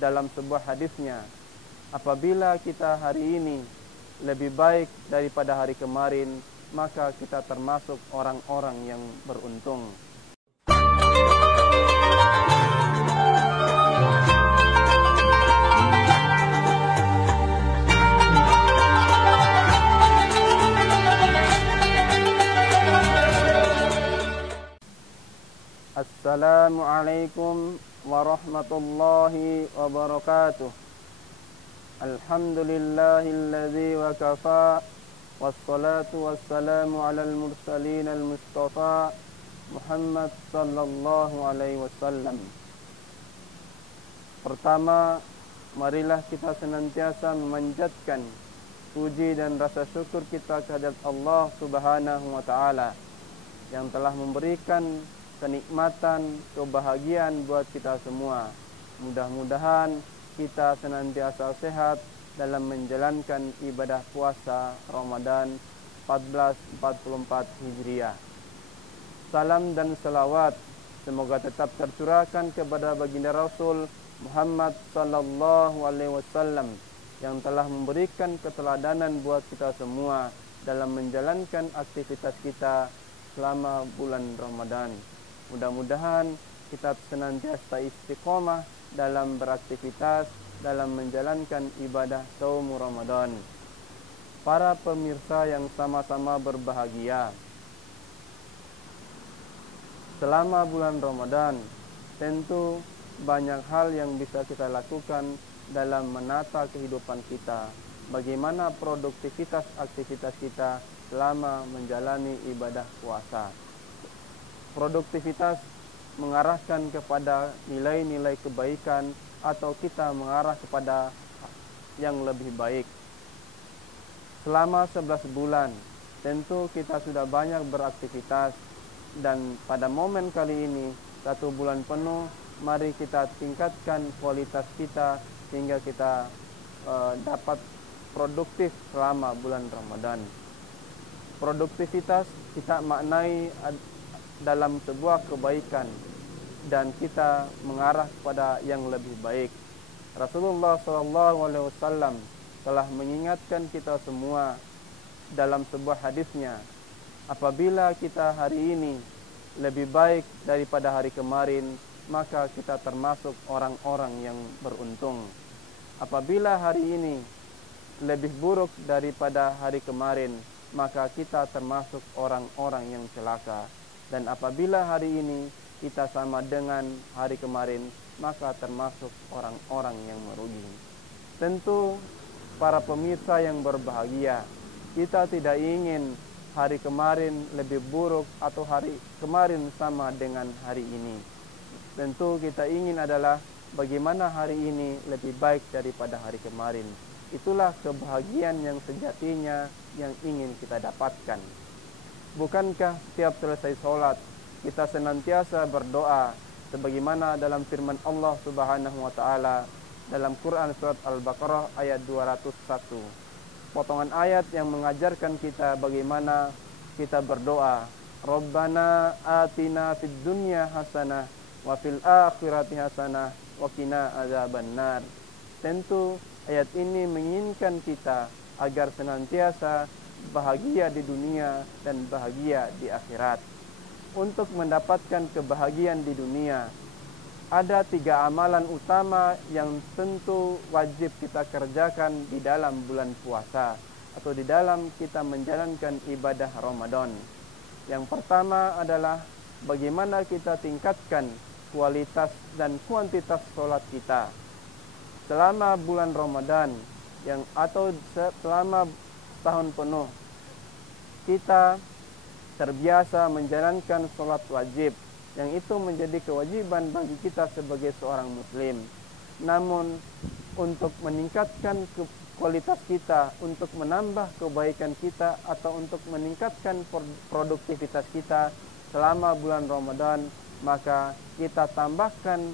dalam sebuah hadisnya, apabila kita hari ini lebih baik daripada hari kemarin, maka kita termasuk orang-orang yang beruntung. Assalamualaikum warahmatullahi wabarakatuh. Alhamdulillahilladzi wa kafa, wassalatu wassalamu alal mursalin al-mustafa Muhammad sallallahu alaihi wasallam. Pertama, marilah kita senantiasa memanjatkan puji dan rasa syukur kita kehadirat Allah Subhanahu wa taala yang telah memberikan kenikmatan, kebahagiaan buat kita semua. Mudah-mudahan kita senantiasa sehat dalam menjalankan ibadah puasa Ramadan 1444 Hijriah. Salam dan salawat semoga tetap tercurahkan kepada baginda Rasul Muhammad sallallahu alaihi wasallam yang telah memberikan keteladanan buat kita semua dalam menjalankan aktivitas kita selama bulan Ramadan. Mudah-mudahan kita senantiasa istiqomah dalam beraktivitas, dalam menjalankan ibadah saum Ramadan. Para pemirsa yang sama-sama berbahagia, selama bulan Ramadan tentu banyak hal yang bisa kita lakukan dalam menata kehidupan kita. Bagaimana produktivitas aktivitas kita selama menjalani ibadah puasa. Produktivitas mengarahkan kepada nilai-nilai kebaikan atau kita mengarah kepada yang lebih baik. Selama 11 bulan tentu kita sudah banyak beraktivitas, dan pada momen kali ini 1 bulan penuh, mari kita tingkatkan kualitas kita sehingga kita dapat produktif selama bulan Ramadan. Produktivitas kita maknai dalam sebuah kebaikan dan kita mengarah kepada yang lebih baik. Rasulullah SAW telah mengingatkan kita semua dalam sebuah hadisnya, apabila kita hari ini lebih baik daripada hari kemarin, maka kita termasuk orang-orang yang beruntung. Apabila hari ini lebih buruk daripada hari kemarin, maka kita termasuk orang-orang yang celaka. Dan apabila hari ini kita sama dengan hari kemarin, maka termasuk orang-orang yang merugi. Tentu para pemirsa yang berbahagia, kita tidak ingin hari kemarin lebih buruk atau hari kemarin sama dengan hari ini. Tentu kita ingin adalah bagaimana hari ini lebih baik daripada hari kemarin. Itulah kebahagiaan yang sejatinya yang ingin kita dapatkan. Bukankah setiap selesai sholat kita senantiasa berdoa sebagaimana dalam firman Allah Subhanahu wa taala dalam Quran surat Al-Baqarah ayat 201. Potongan ayat yang mengajarkan kita bagaimana kita berdoa, Rabbana atina fid dunya hasanah wa fil akhirati hasanah wa qina adzabannar. Tentu ayat ini menginginkan kita agar senantiasa bahagia di dunia dan bahagia di akhirat. Untuk mendapatkan kebahagiaan di dunia, ada 3 amalan utama yang tentu wajib kita kerjakan di dalam bulan puasa atau di dalam kita menjalankan ibadah Ramadan. Yang pertama adalah bagaimana kita tingkatkan kualitas dan kuantitas sholat kita selama bulan Ramadan atau selama tahun penuh. Kita terbiasa menjalankan sholat wajib, yang itu menjadi kewajiban bagi kita sebagai seorang muslim. Namun untuk meningkatkan kualitas kita, untuk menambah kebaikan kita, atau untuk meningkatkan produktivitas kita selama bulan Ramadan, maka kita tambahkan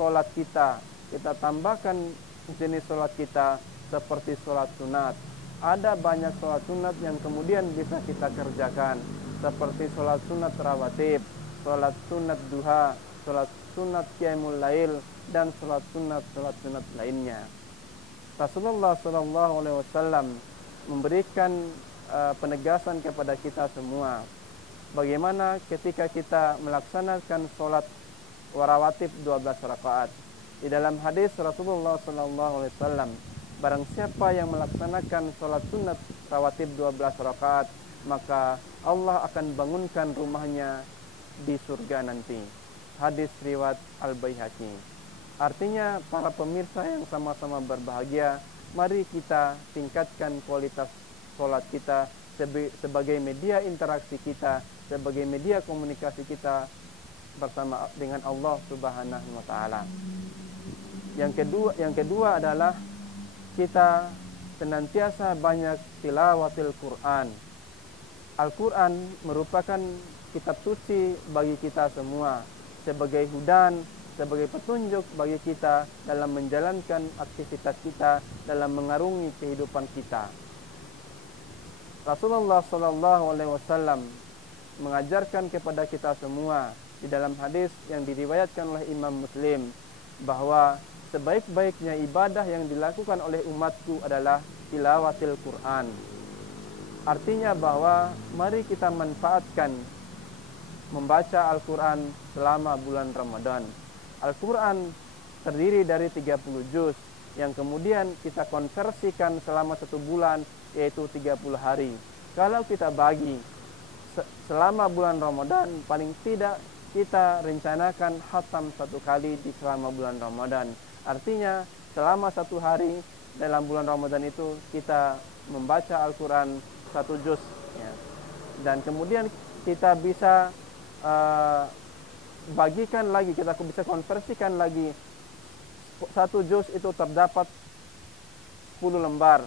sholat kita tambahkan jenis sholat kita seperti sholat sunat. Ada banyak sholat sunat yang kemudian bisa kita kerjakan, seperti sholat sunat rawatib, sholat sunat duha, sholat sunat qiyamul lail, dan sholat sunat lainnya. Rasulullah SAW memberikan penegasan kepada kita semua, bagaimana ketika kita melaksanakan sholat warawatib 12 rakaat. Di dalam hadis Rasulullah SAW, barang siapa yang melaksanakan sholat sunat rawatib 12 rakaat, maka Allah akan bangunkan rumahnya di surga nanti. Hadis riwayat Al-Baihaqi. Artinya para pemirsa yang sama-sama berbahagia, mari kita tingkatkan kualitas sholat kita sebagai media interaksi kita, sebagai media komunikasi kita bersama dengan Allah Subhanahu wa taala. Yang kedua adalah kita senantiasa banyak tilawatil Quran. Al-Quran merupakan kitab suci bagi kita semua, sebagai hudan, sebagai petunjuk bagi kita dalam menjalankan aktivitas kita, dalam mengarungi kehidupan kita. Rasulullah SAW mengajarkan kepada kita semua di dalam hadis yang diriwayatkan oleh Imam Muslim, bahwa sebaik-baiknya ibadah yang dilakukan oleh umatku adalah tilawatil Quran. Artinya bahwa mari kita manfaatkan membaca Al-Quran selama bulan Ramadan. Al-Quran terdiri dari 30 juz yang kemudian kita konversikan selama 1 bulan, yaitu 30 hari. Kalau kita bagi selama bulan Ramadan, paling tidak kita rencanakan khatam 1 kali di selama bulan Ramadan. Artinya selama 1 hari dalam bulan Ramadan itu kita membaca Al-Quran 1 juz ya. Dan kemudian kita bisa bagikan lagi, kita bisa konversikan lagi 1 juz itu terdapat 10 lembar.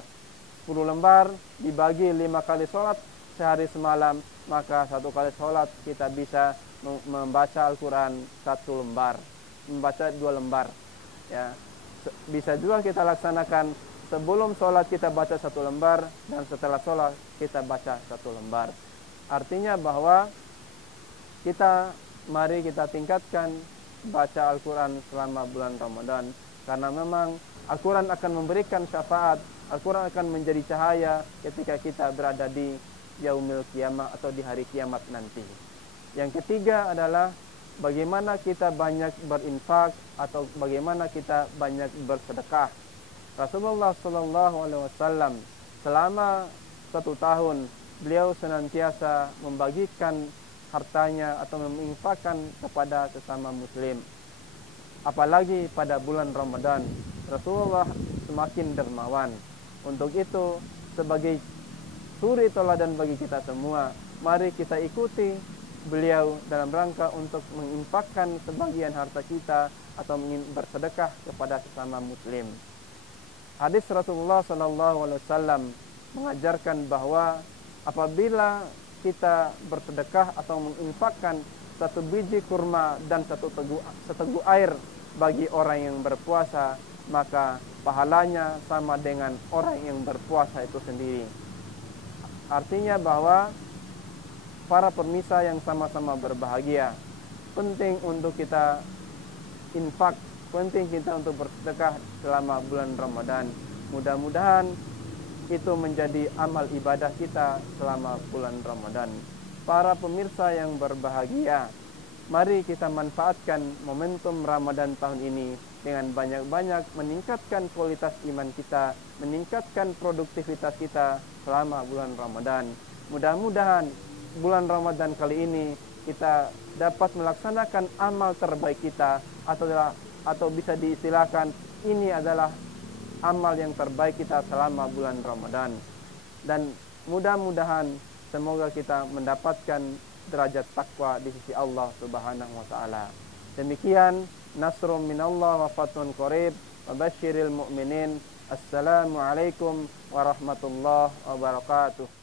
10 lembar dibagi 5 kali sholat sehari semalam, maka 1 kali sholat kita bisa membaca Al-Quran 1 lembar, membaca 2 lembar ya. Bisa juga kita laksanakan sebelum sholat kita baca 1 lembar, dan setelah sholat kita baca 1 lembar. Artinya bahwa mari kita tingkatkan baca Al-Quran selama bulan Ramadan, karena memang Al-Quran akan memberikan syafaat, Al-Quran akan menjadi cahaya ketika kita berada di yaumil qiyamah atau di hari kiamat nanti. Yang ketiga adalah bagaimana kita banyak berinfak atau bagaimana kita banyak bersedekah. Rasulullah SAW selama 1 tahun beliau senantiasa membagikan hartanya atau menginfakkan kepada sesama muslim. Apalagi pada bulan Ramadan, Rasulullah semakin dermawan. Untuk itu, sebagai suri teladan bagi kita semua, mari kita ikuti beliau dalam rangka untuk menginfakkan sebagian harta kita atau bersedekah kepada sesama muslim. Hadis Rasulullah SAW mengajarkan bahwa apabila kita bersedekah atau menginfakkan 1 biji kurma dan 1 teguk air bagi orang yang berpuasa, maka pahalanya sama dengan orang yang berpuasa itu sendiri. Artinya bahwa para pemirsa yang sama-sama berbahagia, penting untuk kita infak, penting kita untuk bersedekah selama bulan Ramadan. Mudah-mudahan itu menjadi amal ibadah kita selama bulan Ramadan. Para pemirsa yang berbahagia, mari kita manfaatkan momentum Ramadan tahun ini dengan banyak-banyak meningkatkan kualitas iman kita, meningkatkan produktivitas kita selama bulan Ramadan. Mudah-mudahan bulan Ramadan kali ini kita dapat melaksanakan amal terbaik kita, atau bisa diistilahkan ini adalah amal yang terbaik kita selama bulan Ramadan. Dan mudah-mudahan semoga kita mendapatkan derajat takwa di sisi Allah Subhanahu wa taala. Demikian, nasrum minallah wa fathun qarib wa basyiril mu'minin. Assalamualaikum warahmatullahi wabarakatuh.